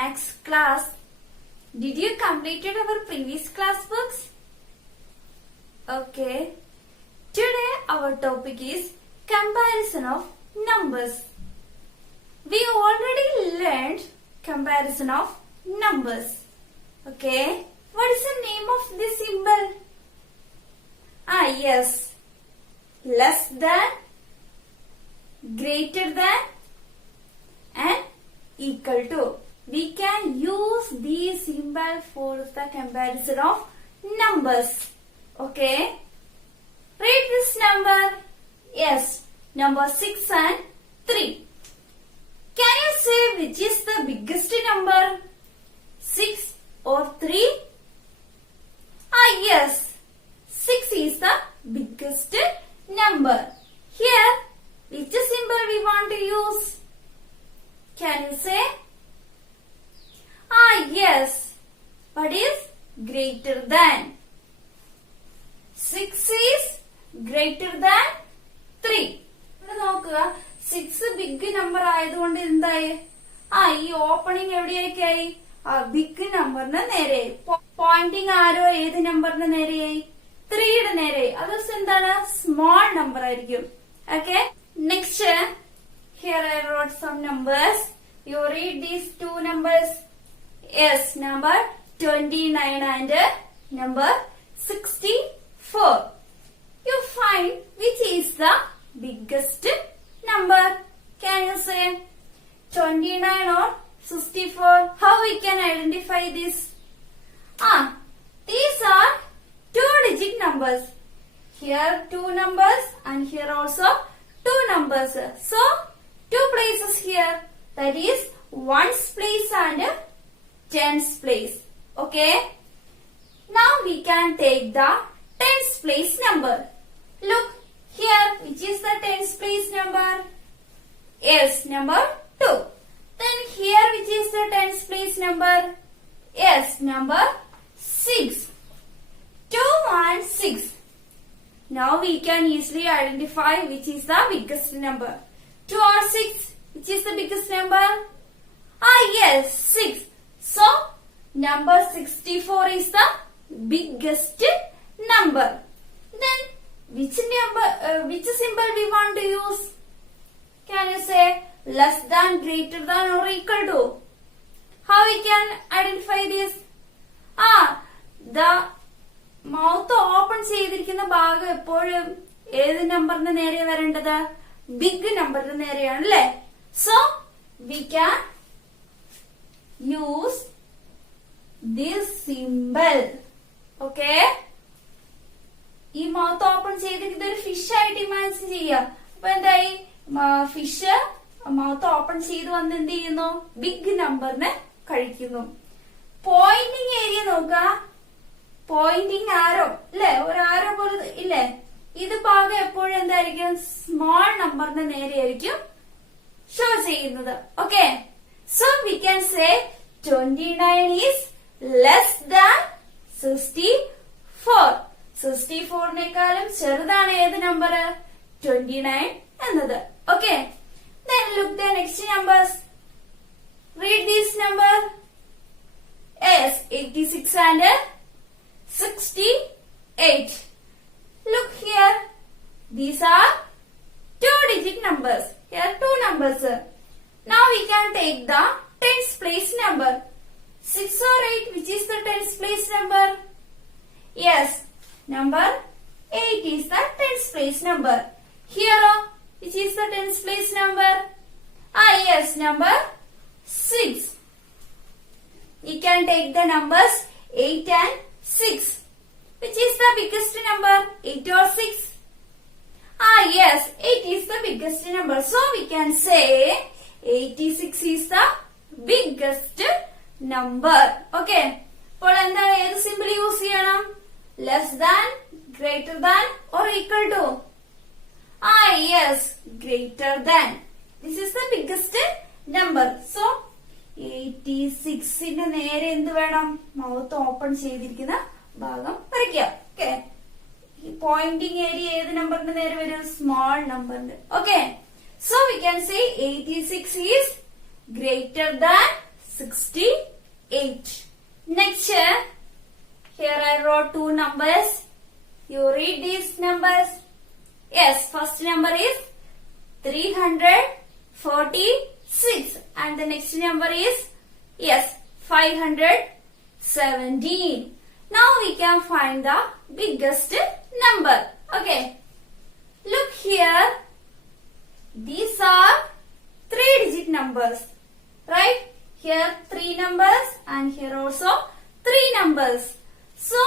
maths class. Did you completed our previous class books? Okay. Today our topic is comparison of numbers. We already learned comparison of numbers. Okay. What is the name of this symbol? Yes. Less than, greater than and equal to. We can use these symbols for the comparison of numbers. Okay. Read this number. Yes. Number 6 and 3. Can you say which is the biggest number? 6 or 3? Yes. 6 is the biggest number. Here, which symbol we want to use? Can you say? Yes. What is greater than? 6 is greater than 3. നോക്കുക 6 big number ആയതുകൊണ്ട് എന്തായി? ഈ opening എവിടെയൊക്കെയായി? Big നമ്പറിന് നേരെയായി. Poynting ആരോ ഏത് നമ്പറിന് നേരെയായി? 3യുടെ നേരെയായി. അത് എന്താണ്? Small number ആയിരിക്കും. Okay. Next, here I wrote some numbers. You read these two numbers. Yes, number 29 and number 64. You find which is the biggest number. Can you say 29 or 64? How we can identify this? These are two-digit numbers. Here two numbers and here also two numbers. So, two places here. That is ones place and tens place. Okay. Now we can take the tens place number. Look here, which is the tens place number? Yes, number 2. Then here, which is the tens place number? Yes, number 6. 2 and 6. Now we can easily identify which is the biggest number. 2 or 6, which is the biggest number? Yes, 6. So, number 64 is the biggest number. Then, which symbol we want to use? Can you say less than, greater than or equal to? How we can identify this? The mouth open ചെയ്തിരിക്കുന്ന ഭാഗം എപ്പോഴും ഏത് നമ്പറിന് നേരെ വരേണ്ടത്? Big നമ്പറിന് നേരെയാണ് അല്ലേ? So, we can use this symbol. Okay? ഈ മൗത്ത് ഓപ്പൺ ചെയ്തിരിക്കുന്ന ഒരു ഫിഷ് ആയിട്ട് ഇമാജിൻ ചെയ്യുക. അപ്പൊ എന്തായി? ഫിഷ് മൗത്ത് ഓപ്പൺ ചെയ്ത് വന്ന് എന്ത് ചെയ്യുന്നു? ബിഗ് നമ്പറിനെ കഴിക്കുന്നു. പോയിന്റിംഗ് ഏരിയ നോക്കുക. പോയിന്റിംഗ് ആരോ അല്ലെ? ഒരു ആരോ പോലെ ഇല്ലേ? ഇത് ഭാഗം എപ്പോഴും എന്തായിരിക്കും? സ്മോൾ നമ്പറിന് നേരെയായിരിക്കും ഷോ ചെയ്യുന്നത്. Okay. So we can say 29 is less than 64. 64നേക്കാളും ചെറുതാണ് ഏത് നമ്പർ? 29 എന്നത്. Okay. Then look the next numbers. Read this number. Yes, 86 and 68. Look here. These are two-digit numbers. Here two numbers. Now we can take the tens place number. 6 or 8, which is the tens place number? Yes, number 8 is the tens place number. Here, which is the tens place number? Yes, number 6. We can take the numbers 8 and 6. Which is the biggest number? 8 or 6? Yes, 8 is the biggest number. So we can say 86 is the biggest number. Okay. അപ്പോൾ എന്താണ്? ഏത് simple use ചെയ്യണം? Less than, greater than or equal to? Yes, greater than. This is the biggest number. So 86ന്റെ നേരെ എന്ത് വേണം? Mouth open ചെയ്തിരിക്കുന്ന ഭാഗം വരയ്ക്കുക. ഓക്കെ. പോയിന്റിംഗ് ഏരിയ ഏത് നമ്പറിന്റെ നേരെ വരും? സ്മോൾ നമ്പറിന്റെ. Okay. So we can say 86 is greater than 68. Next, here I wrote two numbers. You read these numbers. Yes, first number is 346 and the next number is, yes, 517. Now we can find the biggest number. Okay. Look here. These are 3-digit numbers. Right? Here 3 numbers and here also 3 numbers. So,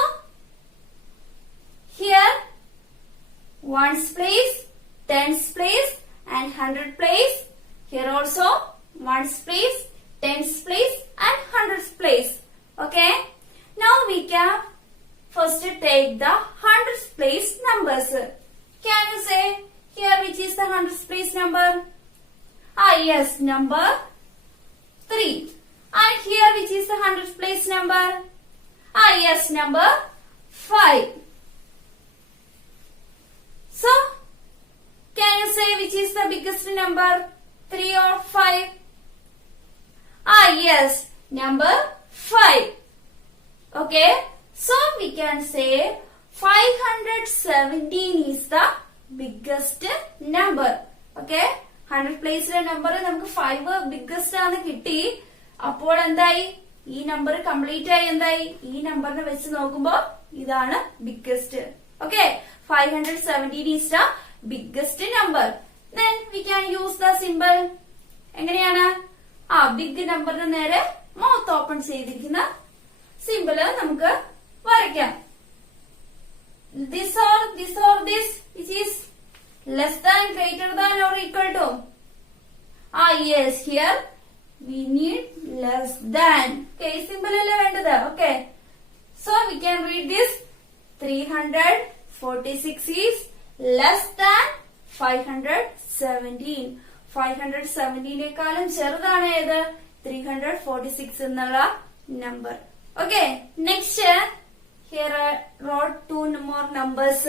here ones place, tens place and hundred place. Here also ones place, tens place and hundreds place. Okay. Now we can first take the hundreds place numbers. Can you say here which is the hundreds place number? Yes, number 3. And here which is the hundreds place number? Yes, number 5. So, can you say which is the biggest number? 3 or 5? Yes, number 5. Okay, so we can say 517 is the biggest number. Okay, 100 place number നമുക്ക് 5 biggest ആണ് കിട്ടി. അപ്പോൾ എന്തായി? ഈ number complete ആയി എന്തായി? ഈ നമ്പറിനെ വെച്ച് നോക്കുമ്പോൾ ഇതാണ് biggest. Okay, 517 is the biggest number. Then we can use the symbol. എങ്ങനെയാണ്? ബിഗ് നമ്പറിന് നേരെ മൗത്ത് ഓപ്പൺ ചെയ്തിരിക്കുന്ന സിമ്പിള് നമുക്ക് വരയ്ക്കാം. This or this which is less than, greater than or equal to? Yes, here we need less than. Okay, symbol അല്ലേ വേണ്ടത്. Okay, so we can read this. 346 is less than 517. 517 നേക്കാളും ചെറുതാണ് ഏത്? 346 എന്നുള്ള number. Okay, next, here I wrote 2 more numbers.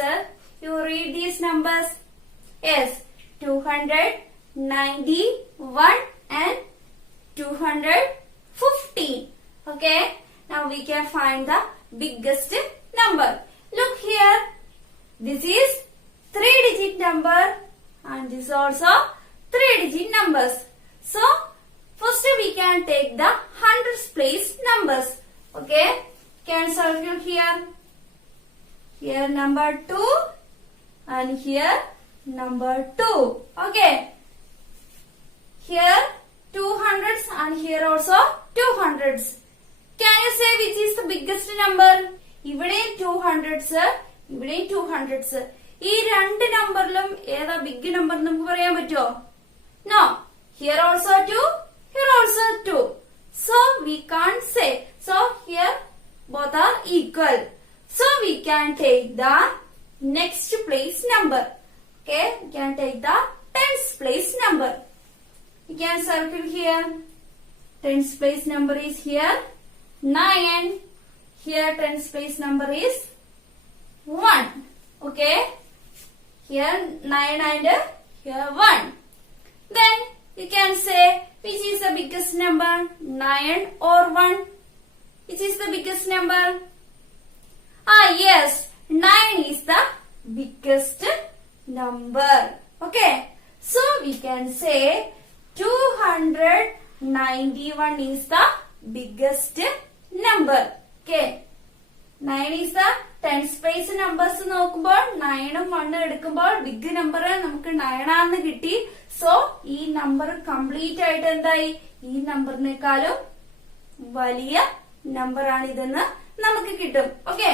You read these numbers. Yes, 291 and 215. Okay, now we can find the biggest number. Look here, this is 3-digit number and this also 3-digit numbers. So, first we can take the hundreds place numbers. Okay, can circle here. Here number 2 and here number 2. Okay, here 200s and here also 200s. Can you say which is the biggest number? ഇവിടെയും 200s, ഇവിടെയും 200s. ഈ രണ്ട് നമ്പറിലും ഏതാ big number നമുക്ക് പറയാൻ പറ്റുമോ? No. Here also 2, here also 2. So we can't say. So here both are equal. So we can take the next place number. Okay, we can take the tens place number. We can circle here. Tens place number is here 9. Here tens place number is 1. Okay, here 9 and here 1. Then you can say which is the biggest number, 9 or 1? Which is the biggest number? Yes, 9 is the biggest number. Okay, so we can say 291 is the biggest number. Okay, 9 is the tens place numbers നോക്കുമ്പോൾ 9ഉം 1ഉം എടുക്കുമ്പോൾ big number നമുക്ക് 9 ആണെന്ന് കിട്ടി. So ഈ number complete ആയിട്ട് എന്തായി? ഈ നമ്പറിനേക്കാളും വലിയ നമ്പർ ആണ് ഇതെന്ന് നമുക്ക് കിട്ടും. Okay,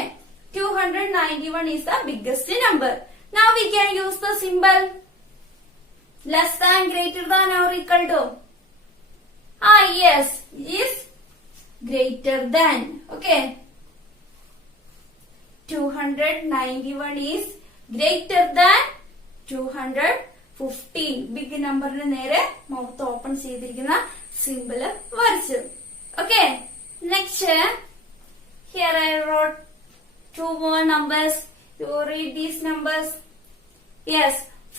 291 is the biggest number. Now we can use the symbol less than, greater than or equal to. Yes, is greater than. Okay, 291 is greater than 215. Big നമ്പറിന് നേരെ മൗത്ത് ഓപ്പൺ ചെയ്തിരിക്കുന്ന സിമ്പിള് വരച്ചു. Okay, next here I wrote 2 more numbers. You read these numbers. Yes,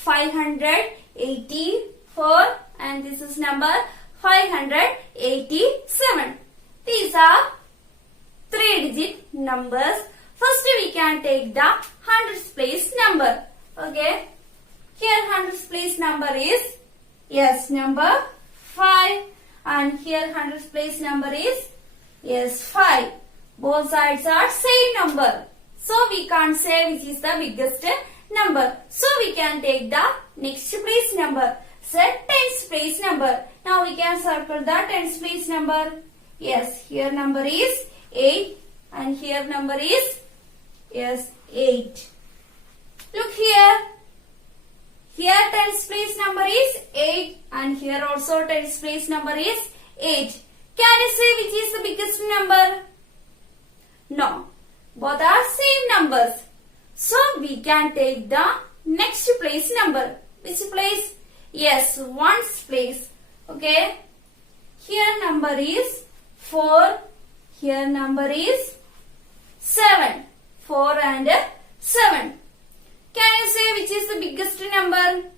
584 and this is number 587. numbers. First we can take the hundreds place number. Okay. Here hundreds place number is, yes, number 5. And here hundreds place number is, yes, 5. Both sides are same number. So we can't say which is the biggest number. So we can take the next place number. Set tens place number. Now we can circle the tens place number. Yes, here number is 8 and here number is, yes, 8. Look here. Here tens place number is 8 and here also tens place number is 8. Can you say which is the biggest number? No. Both are same numbers. So we can take the next place number. Which place? Yes, ones place. Okay. Here number is 4. Here number is 7. 4 and 7. Can you say which is the biggest number?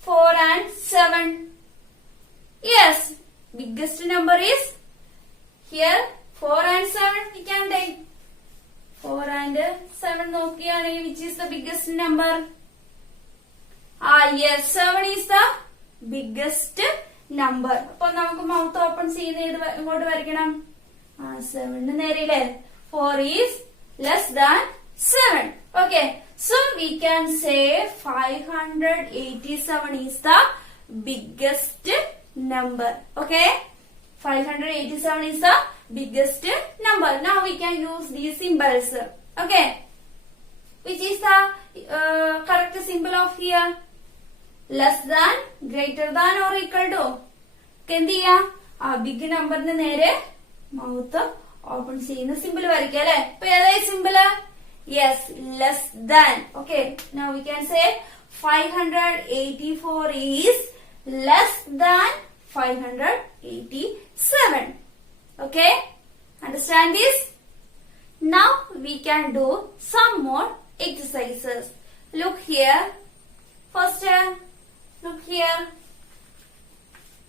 4 and 7. Yes, biggest number is here 4 and 7. We can take 4 and 7. Which is the biggest number? Yes, 7 is the biggest number. So, we mouth open. 7. 4 is less than 7. Okay. So, we can say 587 is the biggest number. Okay. 587 is the biggest number. Now, we can use these symbols. Okay. Which is the correct symbol of here? Less than, greater than or equal to. Can the big number mouth open symbol symbol? Yes, less than. Okay, now we can say 584 is less than 587. Okay, understand this? Now we can do some more exercises. Look here. First, look here.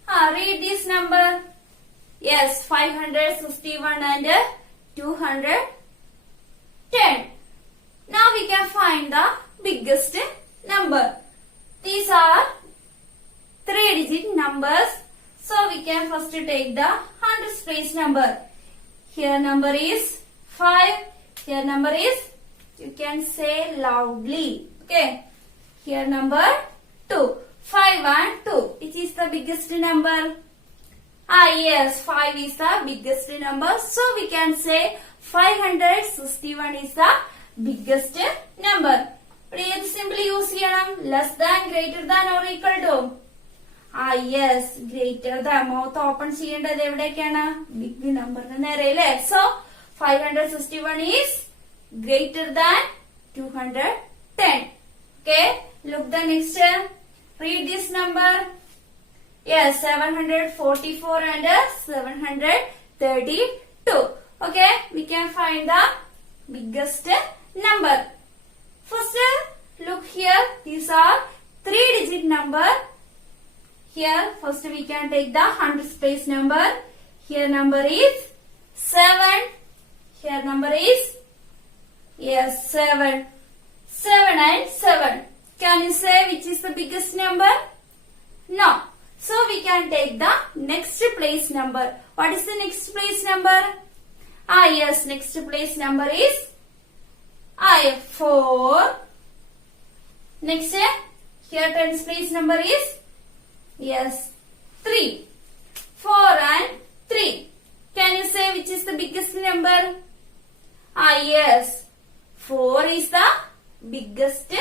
Read this number. Yes, 561 and 210. Now we can find the biggest number. These are 3-digit numbers. So we can first take the hundreds place number. Here number is 5. Here number is, you can say loudly. Okay. Here number 2. 5 and 2. Which is the biggest number? Yes, 5 is the biggest number. So we can say 561 is the biggest number. Simply use less than, greater than or equal to. Yes, greater than. Mouth open big number. So 561 is greater than 210. Okay, look the next. Read this number. Yes, 744 and 732. Okay, we can find the biggest number. First, look here. These are 3-digit number. Here, first we can take the hundreds place number. Here number is 7. Here number is, yes, 7. 7 and 7. Can you say which is the biggest number? No. So we can take the next place number. What is the next place number? Yes, next place number is 4. Next, here tens place number is, yes, 3. 4 and 3. Can you say which is the biggest number? Yes, 4 is the biggest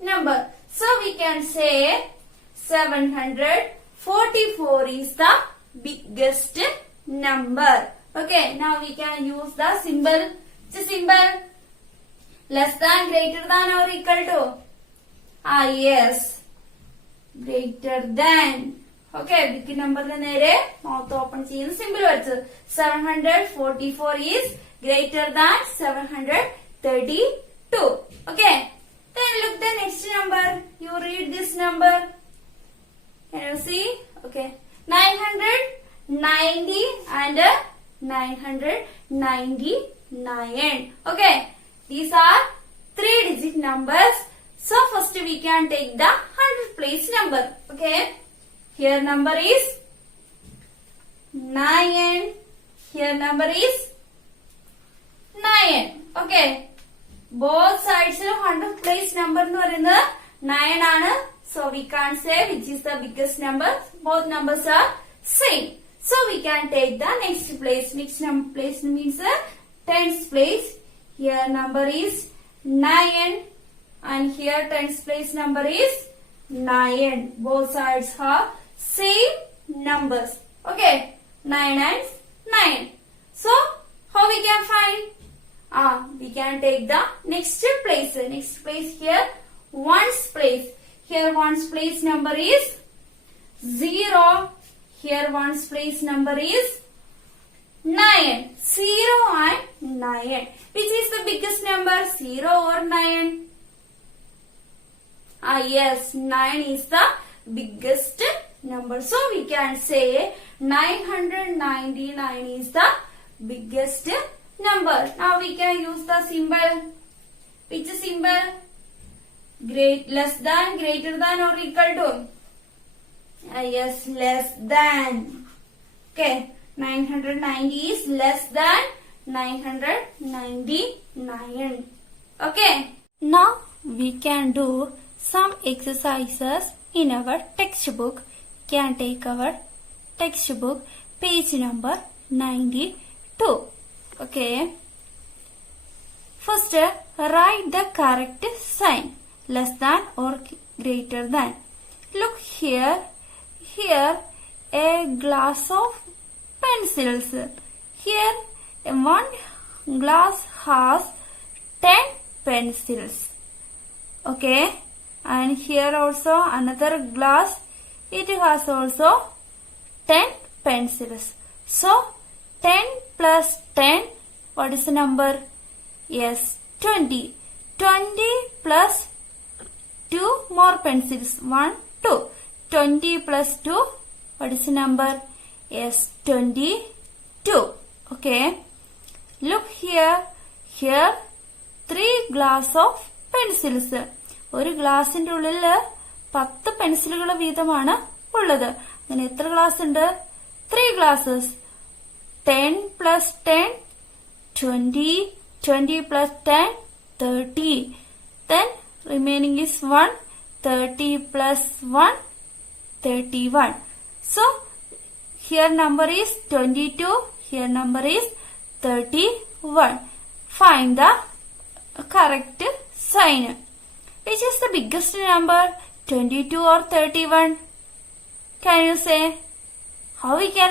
number. So we can say 744 is the biggest number. Okay, now we can use the symbol. Which symbol? Less than, greater than or equal to? Yes, greater than. Okay, big number mouth open symbol. 744 is greater than 732. Okay, then look the next number. You read this number. Can you see? Okay, 990 and 999. 9. Okay. These are 3-digit numbers. So first we can take the 100th place number. Okay. Here number is 9. Here number is 9. Okay. Both sides of 100th place number nu parayunna 9 aanu. So we can't say which is the biggest number. Both numbers are same. So we can take the next place. Next place means the 10th place. Here number is 9 and here 10th place number is 9. Both sides have same numbers. Okay. 9 and 9. So how we can find? We can take the next place. Next place here, ones place. Here ones place number is 0. Here ones place number is 9. 0 and 9. Which is the biggest number? 0 or 9? Yes, 9 is the biggest number. So we can say 999 is the biggest number. Now we can use the symbol. Which symbol? Less than, greater than or equal to? Yes, less than. Okay, 990 is less than 999. Okay. Now we can do some exercises in our textbook. Can take our textbook page number 92. Okay. First, write the correct sign. Less than or greater than. Look here. Here a glass of pencils. Here one glass has 10 pencils. Okay. And here also another glass. It has also 10 pencils. So 10 plus 10. What is the number? Yes, 20. 20 plus 2 more pencils. 1, 2. 20 plus 2. What is the number? Yes, 22. Okay. Look here. Here 3 glass of pencils. ഒരു ഗ്ലാസിന്റെ ഉള്ളിൽ 10 പെൻസിലുകൾ വീതമാണ് ഉള്ളത്. അങ്ങനെ എത്ര glass ഉണ്ട്? 3 glasses. 10 plus 10, 20. 20 plus 10, 30. Then remaining is 1. 30 plus 1, 31. So here number is 22. Here number is 31. Find the correct sign. Which is the biggest number? 22 or 31? Can you say? How we can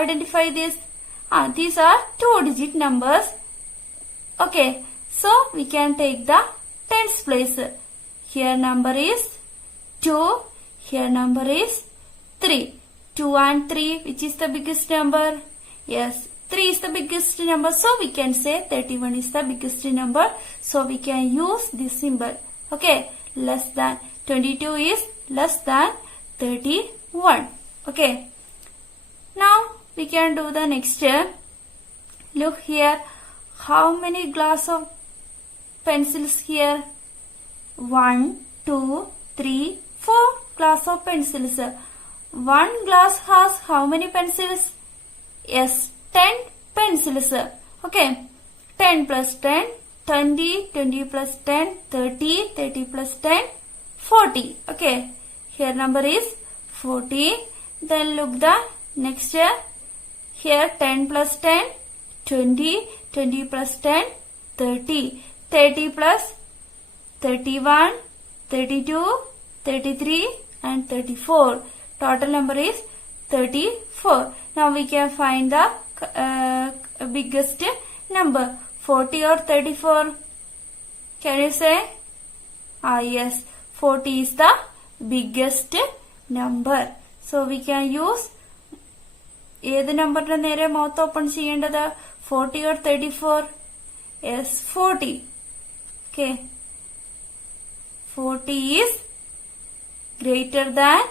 identify this? These are 2-digit numbers. Okay. So we can take the 10th place. Here number is 2. Here number is 3. 2 and 3. Which is the biggest number? Yes. 3 is the biggest number. So we can say 31 is the biggest number. So we can use this symbol. Okay, less than 22 is less than 31. Okay. Now we can do the next. Look here. How many glass of pencils here? 1, 2, 3, 4 glass of pencils. One glass has how many pencils? Yes, 10 pencils. Okay. 10 plus 10. 20, 20 plus 10, 30, 30 plus 10, 40. Okay. Here number is 40. Then look the next. Here 10 plus 10, 20, 20 plus 10, 30. 30 plus 31, 32, 33 and 34. Total number is 34. Now we can find the biggest number. 40 or 34? Can you say? Yes. 40 is the biggest number. So we can use ഏത് നമ്പറിന്റെ നേരെ mouth open ചെയ്യേണ്ടത്? 40 or 34? Yes, 40. Okay. 40 is greater than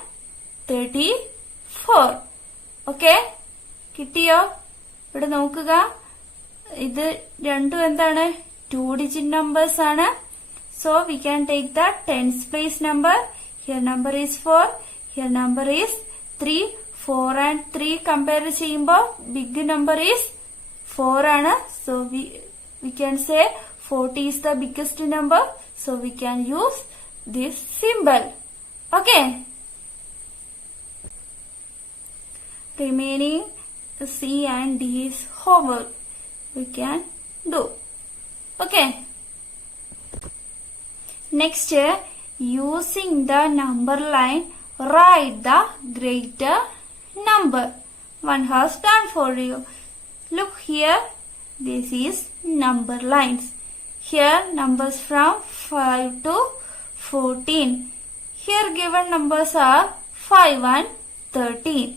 34. Okay. കിട്ടിയോ? ഇവിടെ നോക്കുക. ഇത് രണ്ടും എന്താണ്? 2-digit numbers ആണ്. So we can take the tens place number. Here number is 4. Here number is 3. 4 and 3 compare ചെയ്യുമ്പോൾ big number is 4 ആണ്. So we can say 40 is the biggest number. So we can use this symbol. Okay. Remaining C and D is homework. We can do. Okay. Next, using the number line, write the greater number. One has done for you. Look here. This is number lines. Here numbers from 5 to 14. Here given numbers are 5 and 13.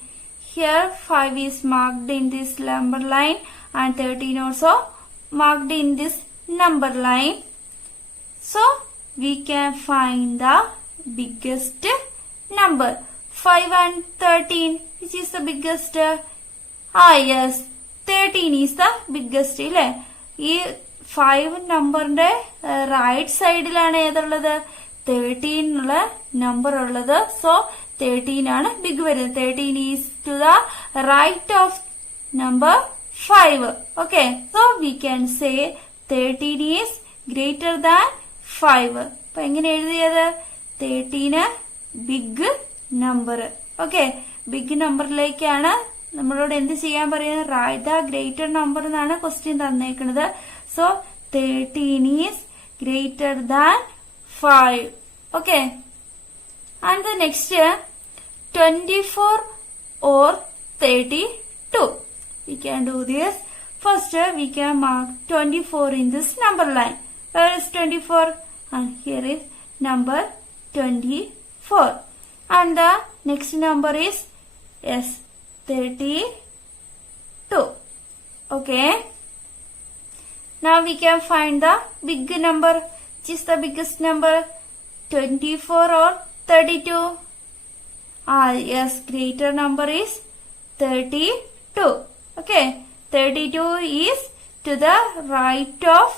Here 5 is marked in this number line and 13 also marked in this number line. So we can find the biggest number. 5 and 13. Which is the biggest? Yes. 13 is the biggest. ഈ 5 നമ്പറിന്റെ right സൈഡിലാണ് ഏതുള്ളത്? 13 ഉള്ള number ഉള്ളത്. So 13 ആണ് big വരുന്നത്. 13 is to the right of number 5. Okay. So we can say 13 is greater than 5. അപ്പൊ എങ്ങനെ എഴുതിയത്? 13 ബിഗ് നമ്പർ. ഓക്കെ. ബിഗ് നമ്പറിലേക്കാണ് നമ്മളോട് എന്ത് ചെയ്യാൻ പറയുന്നത്? റൈറ്റ് ദ ഗ്രേറ്റർ നമ്പർ എന്നാണ് ക്വസ്റ്റ്യൻ തന്നേക്കുന്നത്. So 13 is greater than 5. Okay. And the next 24 or 32. We can do this. First we can mark 24 in this number line. Where is 24? And here is number 24. And the next number is 32. Okay. Now we can find the big number. Which is the biggest number? 24 or 32? Yes, greater number is 32. Okay. 32 is to the right of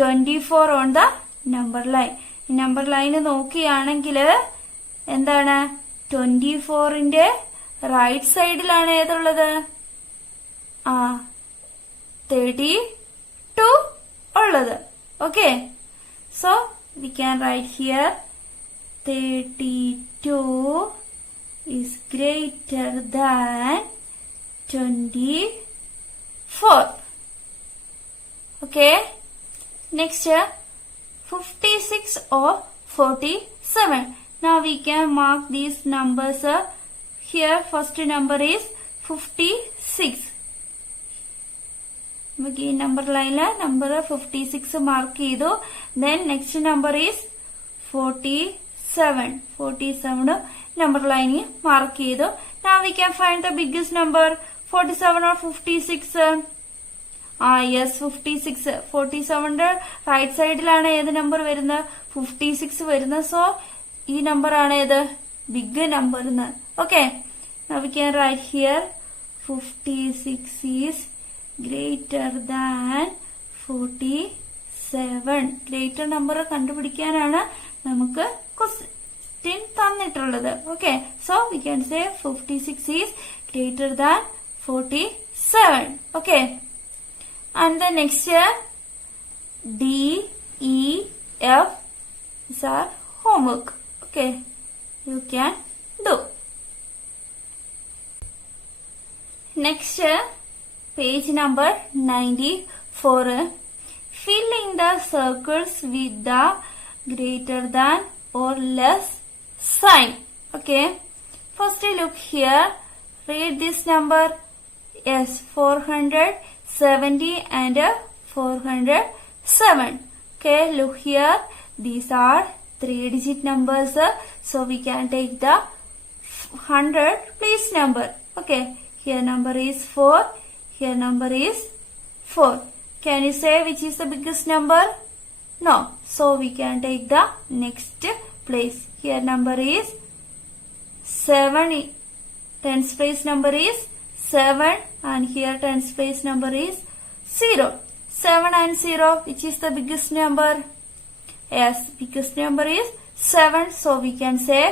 24 on the number line. Number line നോക്കിയാണെങ്കിൽ എന്താണ്? 24ന്റെ right സൈഡിലാണ് ഏതുള്ളത്? 32 ഉള്ളത്. Okay. So we can write here 32 is greater than 24. Okay. Next 56 or 47. Now we can mark these numbers. Here first number is 56. നമുക്ക് ഈ number ലൈനില് number 56 mark ചെയ്തു. Then next number is 47. 47 number ലൈനിൽ mark ചെയ്തു. Now we can find the biggest number. 47 or 56? Yes, 56. 47ന്റെ right സൈഡിലാണ് ഏത് number വരുന്നത്? 56 വരുന്നത്. So ഈ നമ്പർ ആണ് ഏത്? Big number. Okay. Now we can write here 56 is greater than 47. Greater number കണ്ടുപിടിക്കാനാണ് നമുക്ക് ക്വസ്റ്റ്യൻ തന്നിട്ടുള്ളത്. Okay. So we can say 56 is greater than 47. Okay. And the next D, E, F is our homework. Okay. You can do. Next, page number 94. Fill in the circles with the greater than or less sign. Okay. First look here. Read this number. Yes, 470 and 407. Okay, look here. These are 3-digit numbers. So we can take the 100 place number. Okay. Here number is 4. Here number is 4. Can you say which is the biggest number? No. So we can take the next place. Here number is 7. Tens place number is 7. And here tens place number is 0. 7 and 0, which is the biggest number? Yes, biggest number is 7. So we can say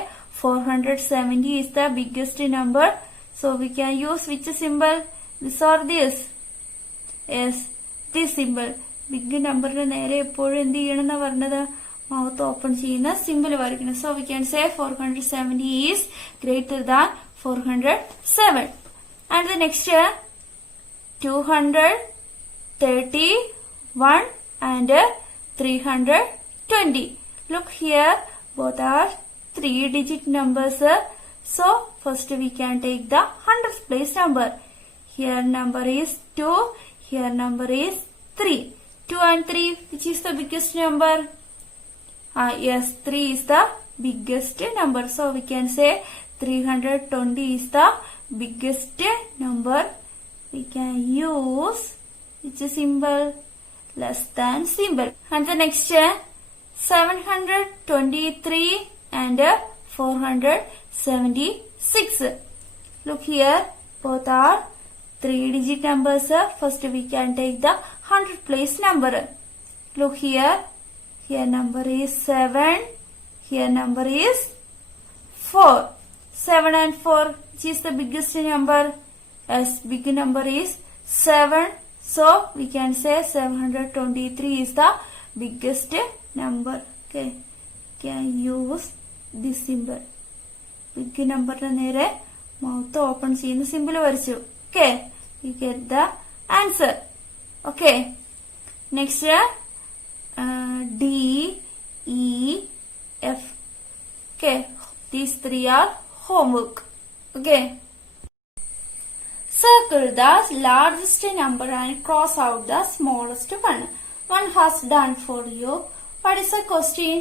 470 is the biggest number. So we can use which symbol? This or this? Yes, this symbol. Big number നേരെ എപ്പോഴും എന്ത് ചെയ്യണമെന്നാ പറഞ്ഞത്? Mouth open ചെയ്യുന്ന simple വരയ്ക്കണം. So we can say 470 is greater than 407. And the next 231 and 320. Look here, both are 3-digit numbers. So first we can take the hundredth place number. Here number is 2, here number is 3. 2 and 3, which is the biggest number? Yes, 3 is the biggest number. So we can say 320 is the biggest number. We can use which symbol? Less than symbol. And the next 723 and 476. Look here, both are 3-digit numbers. First we can take the 100th place number. Look here, here number is 7, here number is 4. 7 and 4, which is the biggest number? As big number is 7. So we can say 723 is the biggest number. Okay, can use this symbol. Big number നേരെ mouth open ചെയ്യുന്ന symbol വരച്ചു. Okay, you get the answer. Okay, next D, E, F. Okay, these three are homework. Okay. Circle the largest number and cross out the smallest one. One has done for you. What is the question?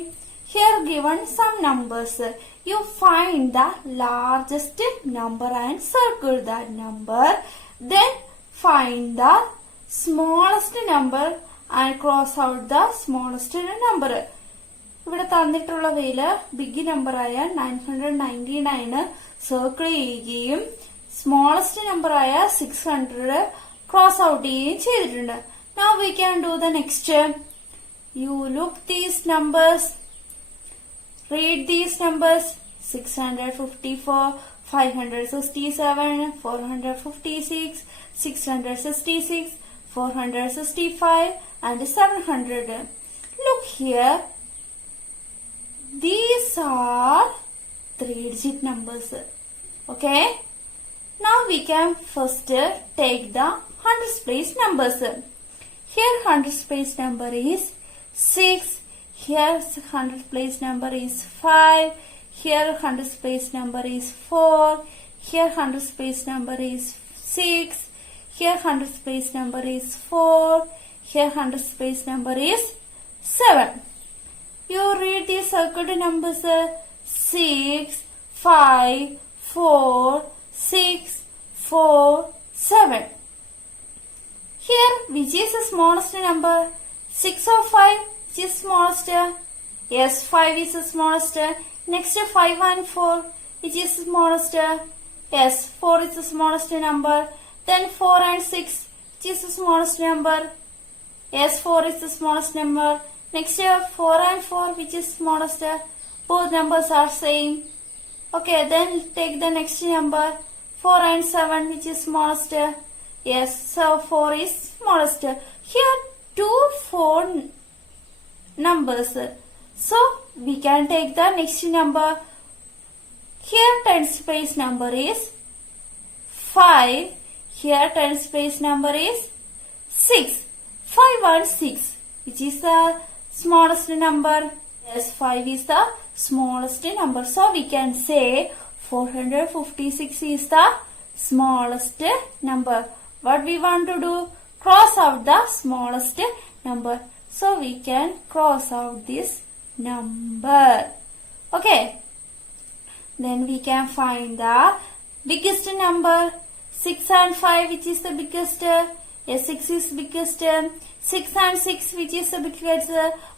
Here given some numbers. You find the largest number and circle that number. Then find the smallest number and cross out the smallest number. ഇവിടെ തന്നിട്ടുള്ളവയില് big number ആയ 999 circle ചെയ്യുകയും smallest number ആയ 600 cross out ചെയ്യുകയും ചെയ്തിട്ടുണ്ട്. Now we can do the next. You look these numbers. Read these numbers. 654, 567, 456, 666, 465 and 700. Look here. These are 3-digit numbers. Okay. Now we can first take the 100th place numbers. Here 100th place number is 6. Here 100th place number is 5. Here 100th place number is 4. Here 100th place number is 6. Here 100th place number is 4. Here 100th place number is 7. You read these circled numbers. 6, 5, 4, 6, 4, 7. Here, which is the smallest number? 6 or 5? Which is smallest? Yes, 5 is the smallest. Next, 5 and 4. Which is the smallest? Yes, 4 is the smallest number. Then 4 and 6. Which is the smallest number? Yes, 4 is the smallest number. Next, 4 and 4. Which is smallest? Both numbers are same. Okay, then take the next number. 4 and 7, which is smallest? Yes, so 4 is smallest. Here 2 4 numbers. So we can take the next number. Here 10th place number is 5. Here 10th place number is 6. 5 and 6, which is the smallest number? Yes, 5 is the smallest number. So we can say 456 is the smallest number. What we want to do? Cross out the smallest number. So we can cross out this number. Okay. Then we can find the biggest number. 6 and 5, which is the biggest? Yes, 6 is biggest. 6 and 6, which is the biggest?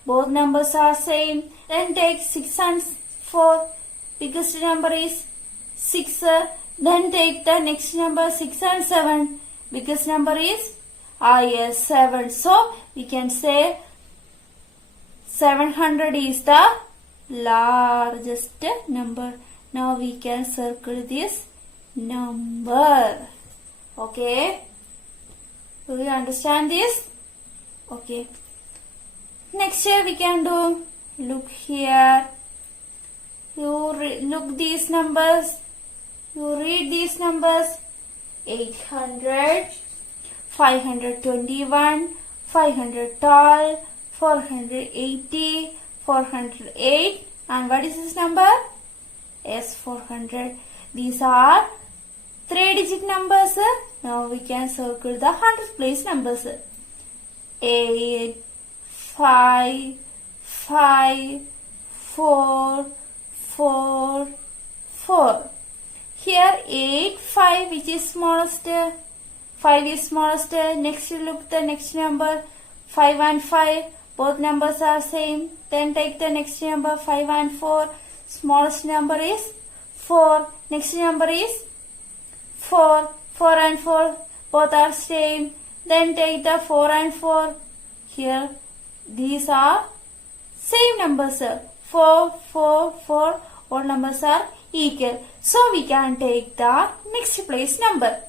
Both numbers are same. Then take 6 and 4. Biggest number is 6. Then take the next number 6 and 7. Biggest number is Yes, 7. So we can say 700 is the largest number. Now we can circle this number. Okay. Do you understand this? Okay. Next year we can do, look here. You look these numbers. You read these numbers. 800, 521, 512, 480, 408, and what is this number? Yes, 400. These are 3-digit numbers. Now we can circle the hundredth place numbers. 8, 5, 5, 4, 4, 4. Here 8, 5, which is smallest? 5 is smallest. Next look the next number. 5 and 5. Both numbers are same. Then take the next number 5 and 4. Smallest number is 4. Next number is 4. 4 and 4. Both are same. Then take the 4 and 4. Here these are same numbers. 4, 4, 4. All numbers are equal. So we can take the next place number.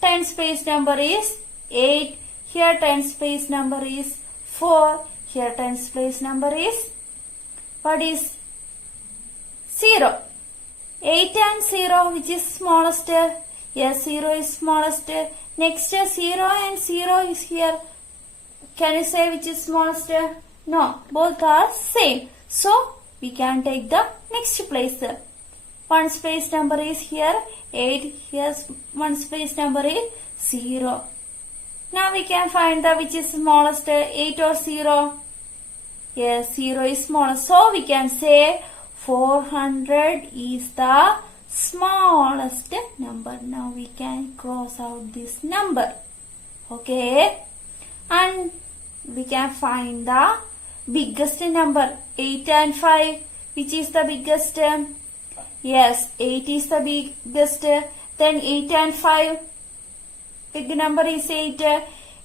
Tens place number is 8. Here tens place number is 4. Here tens place number is, what is? 0. 8 and 0, which is smallest? Yes, 0 is smallest. Next 0 and 0 is here. Can you say which is smallest? No, both are same. So we can take the next place. One space number is here 8. Here one space number is 0. Now we can find the which is smallest, 8 or 0. Yes, 0 is smallest. So we can say 400 is the smallest number. Now we can cross out this number. Okay. And we can find the biggest number. 8 and 5. Which is the biggest? Yes, 8 is the biggest. Then 8 and 5. Big number is 8.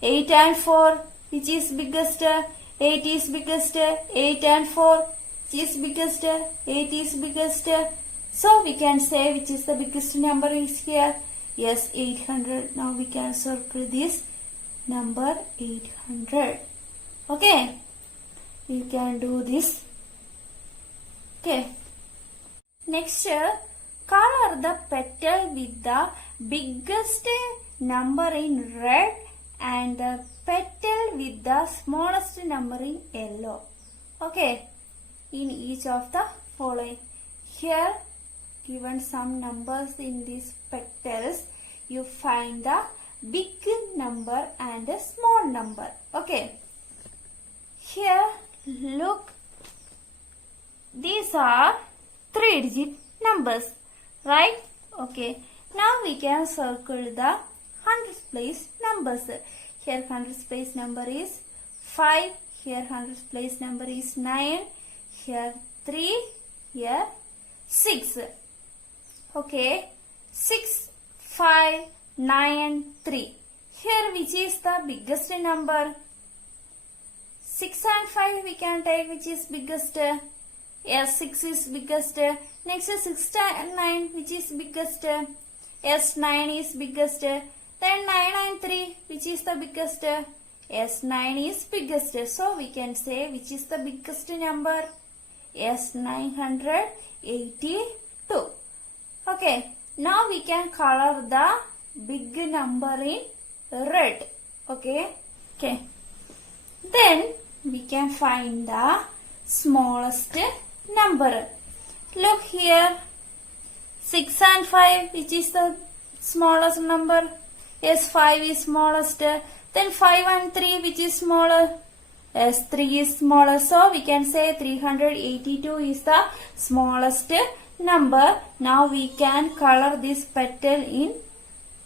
8 and 4. Which is biggest? 8 is biggest. 8 and 4. Which is biggest? 8 is biggest. So we can say which is the biggest number is here. Yes, 800. Now we can circle this number 800. Okay. We can do this. Okay. Next, color the petal with the biggest number in red and the petal with the smallest number in yellow. Okay. In each of the following. Here, given some numbers in these petals, you find the big number and a small number. Okay. Here, look. These are 3-digit numbers, right? Okay. Now we can circle the hundredth place numbers. Here hundredth place number is 5. Here hundredth place number is 9. Here 3. Here 6. Okay. 6, 5, 9, 3. Here which is the biggest number? 6 and 5 we can take which is biggest. Yes, 6 is biggest. Next is 6 and 9 which is biggest. Yes, 9 is biggest. Then 9 and 3 which is the biggest. Yes, 9 is biggest. So we can say which is the biggest number. Yes, 982. Okay. Now we can color the big number in red. Okay. Okay. Then we can find the smallest number. Look here. 6 and 5, which is the smallest number? Yes, 5 is smallest. Then 5 and 3, which is smaller? Yes, 3 is smaller. So we can say 382 is the smallest number. Now we can color this petal in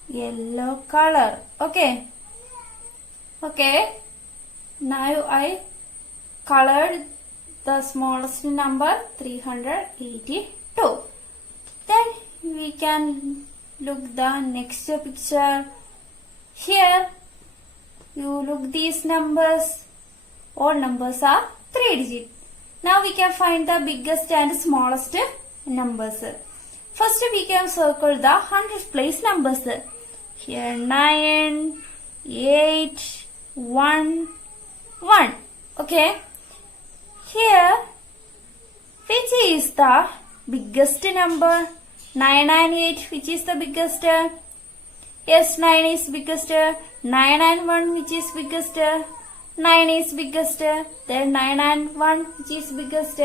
yellow color. Okay. Okay. Now I colored the smallest number 382. Then we can look the next picture. Here You look these numbers. All numbers are 3 digit. Now we can find the biggest and smallest numbers. First we can circle the hundredth place numbers. Here 9, 8, 1, 1. Okay. Here, which is the biggest number? 9 and 8, which is the biggest? Yes, 9 is biggest. 9 and 1, which is biggest? 9 is biggest. Then 9 and 1, which is biggest?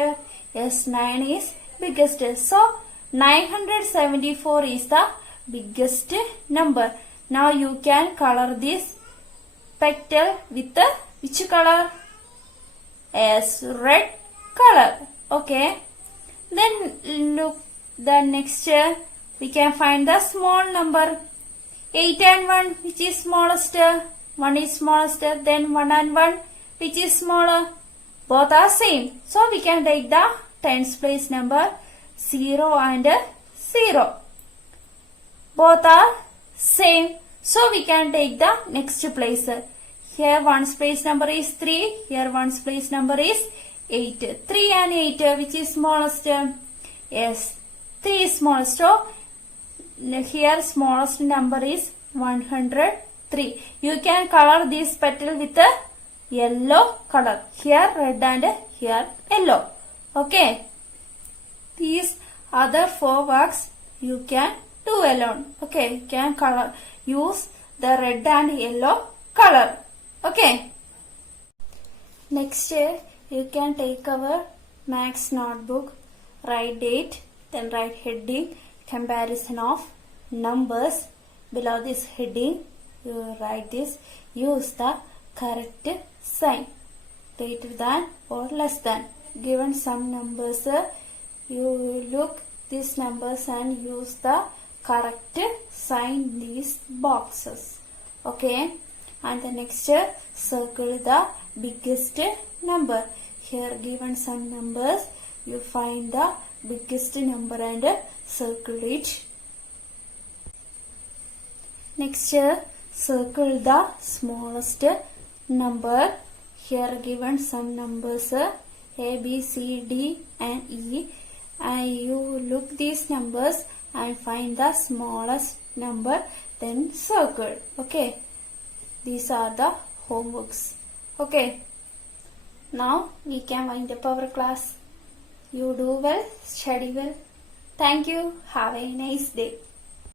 Yes, 9 is biggest. So, 974 is the biggest number. Now you can color this petal with which color? Yes, red color. Okay. Then look the next we can find the small number. 8 and 1, which is smallest? 1 is smallest. Then 1 and 1, which is smaller? Both are same. So we can take the tens place number 0 and 0. Both are same. So we can take the next place. Here one's place number is 3. Here one's place number is 8. 3 and 8, which is smallest? Yes, 3 is smallest. So here smallest number is 103. You can color this petal with a yellow color. Here red and here yellow. Okay. These other 4 works you can do alone. Okay. You can color. Use the red and yellow color. Okay. Next, you can take our maths notebook, write date, then write heading, comparison of numbers. Below this heading, you write this, use the correct sign, greater than or less than. Given some numbers, you look these numbers and use the correct sign in these boxes. Okay. And the next, circle the biggest number. Here given some numbers, you find the biggest number and circle it. Next, circle the smallest number. Here given some numbers A, B, C, D and E. And you look these numbers and find the smallest number, then circle. Okay. These are the homeworks. Okay. Now we can wind up our class. You do well, study well. Thank you. Have a nice day.